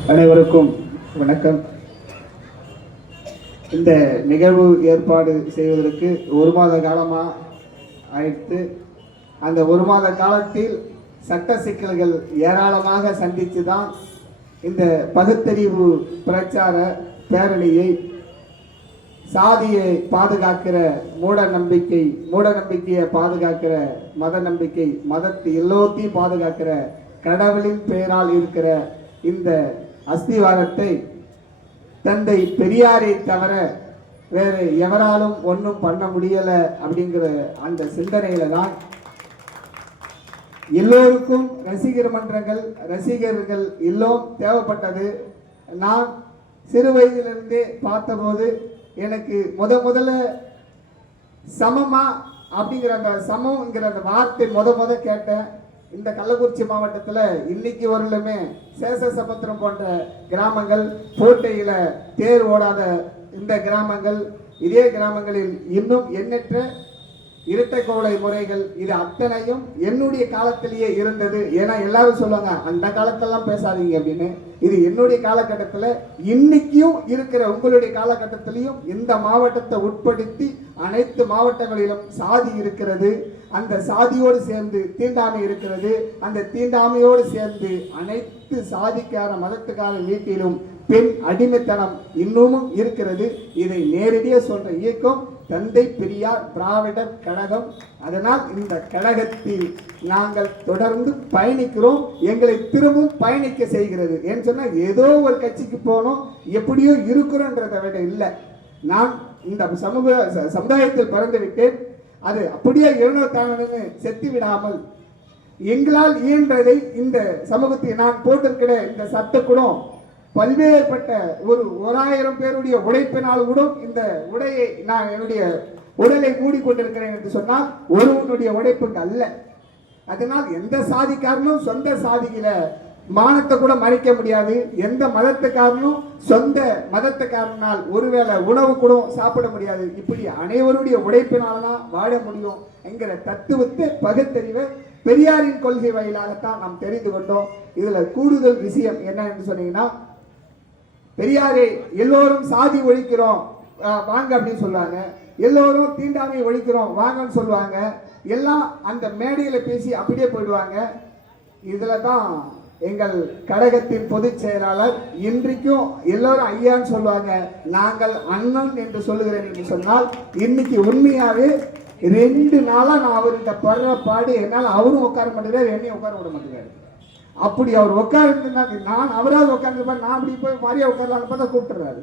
அனைவருக்கும் வணக்கம். இந்த நிகழ்வு ஏற்பாடு செய்வதற்கு ஒரு மாத காலமாக ஆயிடுத்து அந்த ஒரு மாத காலத்தில் சட்ட சிக்கல்கள் ஏராளமாக சந்தித்து தான் இந்த பகுத்தறிவு பிரச்சார பேரணியை சாதியை பாதுகாக்கிற மூட நம்பிக்கை மூட நம்பிக்கையை பாதுகாக்கிற மத நம்பிக்கை மதத்தை எல்லோத்தையும் பாதுகாக்கிற கடவுளின் பெயரால் இருக்கிற இந்த அஸ்திவாரத்தை தந்தை பெரியாரை தவிர வேறு எவராலும் ஒன்றும் பண்ண முடியலை அப்படிங்கிற அந்த சிந்தனையில தான் எல்லோருக்கும் ரசிகர் மன்றங்கள் ரசிகர்கள் எல்லோரும் தேவைப்பட்டது. நான் சிறு வயதிலிருந்தே பார்த்தபோது எனக்கு முத முதல்ல சமமா அப்படிங்கிற அந்த சமங்கிற அந்த வார்த்தை முத முத கேட்டேன். இந்த கள்ளக்குறிச்சி மாவட்டத்தில் இன்னைக்கு வரலுமே சேஷசமுத்திரம் போன்ற கிராமங்கள் போட்டையில் தேர் ஓடாத இந்த கிராமங்கள் இதே கிராமங்களில் இன்னும் எண்ணற்ற இரட்டை கோலை முறைகள் இது அத்தனையும் என்னுடைய காலத்திலேயே இருந்தது ஏன்னா எல்லாரும் சொல்லுவாங்க. அந்த காலத்தெல்லாம் பேசாதீங்க அப்படின்னு. இது என்னுடைய காலகட்டத்தில் இன்னைக்கும் இருக்கிற உங்களுடைய காலகட்டத்திலையும் இந்த மாவட்டத்தை உட்படுத்தி அனைத்து மாவட்டங்களிலும் சாதி இருக்கிறது. அந்த சாதியோடு சேர்ந்து தீண்டாமை இருக்கிறது. அந்த தீண்டாமையோடு சேர்ந்து அனைத்து சாதிக்கார மதத்துக்கார வீட்டிலும் பெண் அடிமைத்தனம் இன்னமும் இருக்கிறது. இதை நேரடியாக சொல்ற இயக்கம் தந்தை பெரியார் திராவிடர் கழகம். அதனால் இந்த கழகத்தில் நாங்கள் தொடர்ந்து பயணிக்கிறோம். எங்களை திரும்பவும் பயணிக்க செய்கிறது. ஏன்னு சொன்னால் ஏதோ ஒரு கட்சிக்கு போனோம். எப்படியோ இருக்கிறோன்றதை விட இல்லை. நான் இந்த சமூக ச- சமுதாயத்தில் பிறந்துவிட்டேன் அது அப்படியே எழுநூறு செத்து விடாமல் எங்களால் இயன்றதை இந்த சமூகத்தை நான் போட்டிருக்கிற இந்த சட்டக்கூடம் பல்வேறுபட்ட ஒரு ஓராயிரம் பேருடைய உழைப்பினால் கூட இந்த உடையை நான் என்னுடைய உடலை மூடிக்கொண்டிருக்கிறேன் என்று சொன்னால் ஒருவனுடைய உழைப்புக்கு அல்ல. அதனால் எந்த சாதிக்காரனும் சொந்த சாதியில மானத்தை கூட மறைக்க முடியாது. எந்த மதத்துக்காரனும் சொந்த மதத்துக்காரனால் ஒருவேளை உணவு கூட சாப்பிட முடியாது. இப்படி அனைவருடைய உழைப்பினால்தான் வாழ முடியும் என்கிற தத்துவத்தை பகுத்தறிவை பெரியாரின் கொள்கை வாயிலாகத்தான் நாம் தெரிந்து கொண்டோம். இதுல கூடுதல் விஷயம் என்ன என்று சொன்னீங்கன்னா பெரியாரே எல்லோரும் சாதி ஒழிக்கிறோம். வாங்க அப்படின்னு சொல்லுவாங்க. எல்லோரும் தீண்டாமை ஒழிக்கிறோம் வாங்கன்னு சொல்லுவாங்க. எல்லாம் அந்த மேடையில பேசி அப்படியே போயிடுவாங்க. இதுல தான் எங்கள் கழகத்தின் பொதுச் செயலாளர் இன்றைக்கும் எல்லோரும் ஐயான்னு சொல்லுவாங்க. நாங்கள் அண்ணன் என்று சொல்லுகிறேன் என்று சொன்னால் இன்னைக்கு உண்மையாவே ரெண்டு நாளாக நான் அவர்கிட்ட படுற பாடு என்னால் அவரும் உட்கார மாட்டேங்கிறார் என்னையும் உட்கார விட மாட்டேங்கிறாரு. அப்படி அவர் உட்கார்ந்துருந்தாங்க நான் அவராக உட்கார்ந்துருப்பேன் நான் அப்படி போய் மாதிரியா உட்காரலான்னு பார்த்தா கூப்பிட்டுறாரு.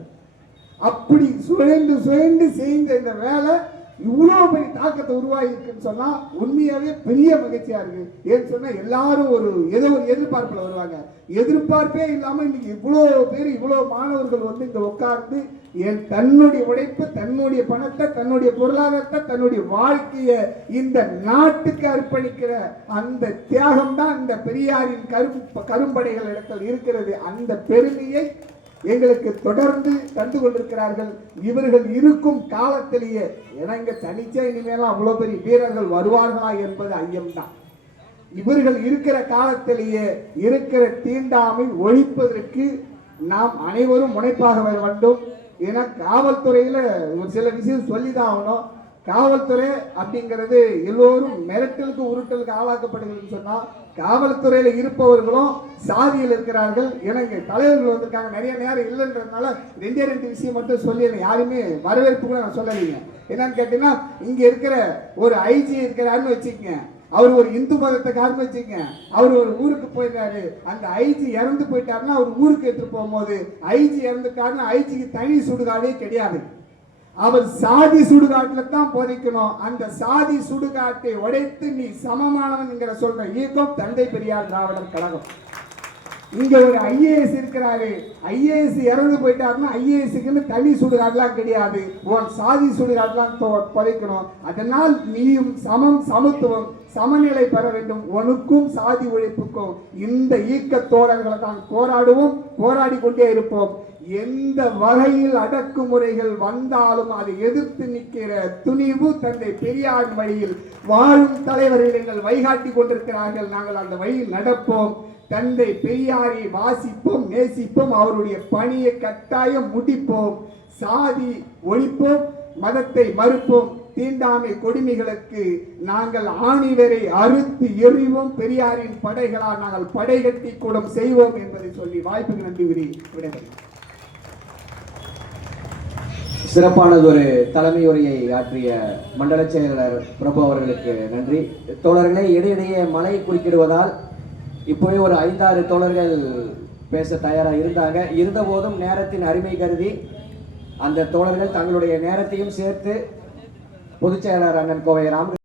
அப்படி சுழண்டு சுழண்டு செய்த இந்த வேலை இவ்வளோ பெரிய தாக்கத்தை உருவாகி இருக்குன்னு சொன்னா உண்மையாவே பெரிய மகிழ்ச்சியா இருக்கு. ஏன்னு சொன்னா எல்லாரும் ஒரு ஏதோ ஒரு எதிர்பார்ப்புல வருவாங்க. எதிர்பார்ப்பே இல்லாம இன்னைக்கு இவ்வளோ பேர் இவ்வளோ மாணவர்கள் வந்து இங்க உட்கார்ந்து என் தன்னுடைய உழைப்பு தன்னுடைய பணத்தை தன்னுடைய பொருளாதாரத்தை தன்னுடைய வாழ்க்கையை இந்த நாட்டுக்கு அர்ப்பணிக்கிற அந்த தியாகம் தான் இந்த பெரியாரின் கரும் கரும்படைகள் இடத்தில் இருக்கிறது. அந்த பெருமையை எங்களுக்கு தொடர்ந்து தந்து கொண்டிருக்கிறார்கள். இவர்கள் இருக்கும் காலத்திலேயே ஏன்னா தனிச்சா இனிமேலாம் அவ்வளோ பெரிய வீரர்கள் வருவார்களா என்பது ஐயம்தான். இவர்கள் இருக்கிற காலத்திலேயே இருக்கிற தீண்டாமை ஒழிப்பதற்கு நாம் அனைவரும் முனைப்பாக வர வேண்டும். ஏன்னா காவல்துறையில் ஒரு சில விஷயம் சொல்லிதான் ஆகணும். காவல்துறை அப்படிங்கிறது எல்லோரும் மிரட்டலுக்கு உருட்டலுக்கு ஆளாக்கப்படுகிறதுன்னு சொன்னால் காவல்துறையில இருப்பவர்களும் சாதியில் இருக்கிறார்கள். எனக்கு தலைவர்கள் வந்திருக்காங்க. நிறைய நேரம் இல்லைன்றதுனால ரெண்டே ரெண்டு விஷயம் மட்டும் சொல்லிடுறேன் யாருமே வரவேற்பு கூட நான் சொல்லலைங்க. என்னன்னு கேட்டீங்கன்னா இங்க இருக்கிற ஒரு ஐஜி இருக்கிறாருன்னு வச்சுக்கங்க. அவர் ஒரு இந்து மதத்துக்காரன்னு வச்சுக்கங்க. அவர் ஒரு ஊருக்கு போயிட்டாரு. அந்த ஐஜி இறந்து போயிட்டாருன்னா அவர் ஊருக்கு எடுத்துட்டு போகும்போது ஐஜி இறந்துட்டாருன்னா ஐஜிக்கு தனி சுடுகாடே கிடையாது. அவர் சாதி சுடுகாட்டுல தான் போதிக்கணும். அந்த சாதி சுடுகாட்டை உடைத்து நீ சமமானவன்ங்கிற சொல்ற இயக்கம் தந்தை பெரியார் திராவிடர் கழகம். இங்க ஒரு ஐஏஎஸ் இருக்கிறாரு. ஐஏஎஸ் இறந்து போயிட்டாருன்னா ஐஏஎஸ்க்குன்னு தனி சுடுகாடுலாம் கிடையாது. உன் சாதி சுடுகாடுலாம் புதைக்கணும். அதனால் நீயும் சமம் சமத்துவம் சமநிலை பெற வேண்டும். உனக்கும் சாதி ஒழிப்புக்கும் இந்த இயக்க தோழர்களை தான் போராடுவோம் போராடி கொண்டே இருப்போம். எந்த வகையில் அடக்குமுறைகள் வந்தாலும் அதை எதிர்த்து நிற்கிற துணிவு தந்தை பெரியார் வழியில் வாழும் தலைவர்கள் எங்கள் வழிகாட்டி கொண்டிருக்கிறார்கள். நாங்கள் அந்த வழியில் நடப்போம். தந்தை பெரியாரை வாசிப்போம் நேசிப்போம். அவருடைய பணியை கட்டாயம் முடிப்போம். சாதி ஒழிப்போம் மதத்தை மறுப்போம். தீண்டாமை கொடுமைகளுக்கு நாங்கள் ஆணிவரை அறுத்து எறிவோம். பெரியாரின் படைகளால் நாங்கள் படைகட்டி கூடம் செய்வோம் என்பதை சொல்லி வாய்ப்புக்கு நன்றி கூறி விடைபெறுகிறேன். சிறப்பானதொரு தலைமை உரையை ஆற்றிய மண்டல செயலாளர் பிரபு அவர்களுக்கு நன்றி. தோழர்களே இடையிடையே மழை குறுக்கிடுவதால் இப்போவே ஒரு ஐந்தாறு தோழர்கள் பேச தயாராக இருந்தாங்க. இருந்தபோதும் நேரத்தின் அருமை கருதி அந்த தோழர்கள் தங்களுடைய நேரத்தையும் சேர்த்து பொதுச் செயலாளர் அண்ணன் கோவை ராம